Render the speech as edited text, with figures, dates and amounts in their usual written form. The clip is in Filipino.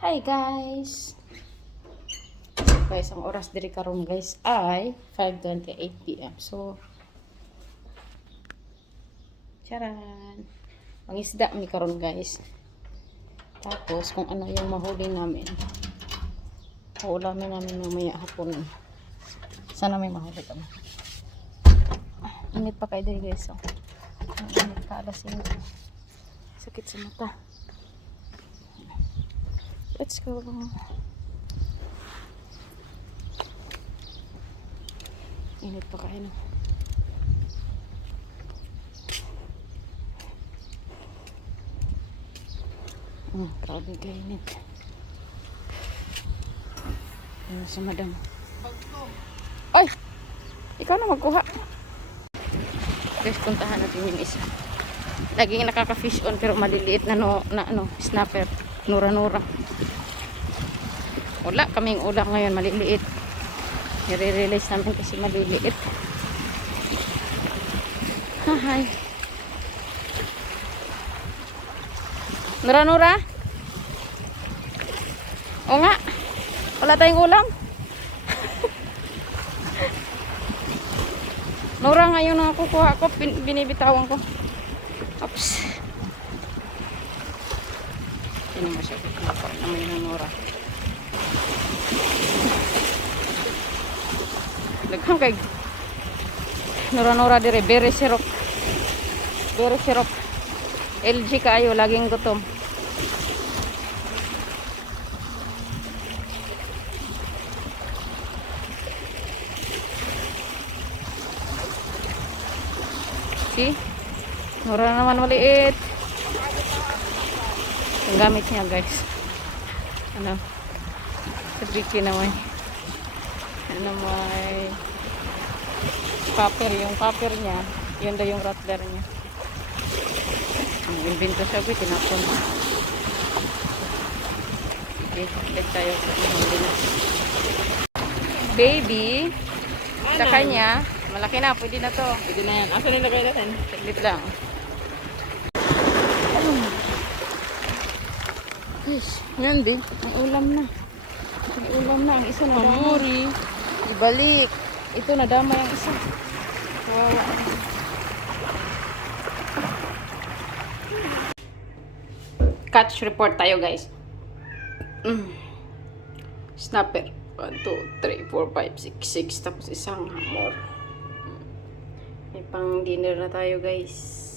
Hi guys! Guys, ang oras diri karon guys ay 5:28 PM. So, charan! Ang isda mi karon guys. Tapos, kung ano yung mahuli namin. Uulamin namin mamaya hapon. Sana may mahuli kami. Init pa kayo diri guys. Oh. Ang init ka alas init. Sakit sa mata. Let's go. Init pa kayo no. Grabe ka init. Ano sa madam? Ay! Ikaw na magkuha. Guys, puntahan natin yung isa. Laging nakaka-fish on pero maliliit na snapper. Nura-nura. Wala kaming ulam ngayon, maliliit. Nire-release namin kasi maliliit. Hi. Nura-nura? O nga. Wala tayong ulam. Nura ngayon na kukuha ko, binibitawan ko. Oops. Hindi mo siya kukuha naman yung Nura. Laghang kay Nura-nura dire, very sirok. Very sirok. LG kaayo, laging gutom. See? Nura naman maliit. Ang gamit niya guys. Ano? Sa biki na may paper, yung paper niya, yun daw yung rattler niya. Ang invento siya, tinapon. Okay, check tayo sa baby, sa kanya, malaki na, pwede na to. Pwede na yan. Asa nilagay natin? Saglit lang. Guys, yan din. May ulam na. May ulam na. Ang isa na damay. Ibalik. Ito na damay ang isa. Kawawa. Catch report tayo guys. Snapper. 1, 2, 3, 4, 5, 6, 6. Tapos isang hamor. May pang dinner na tayo guys.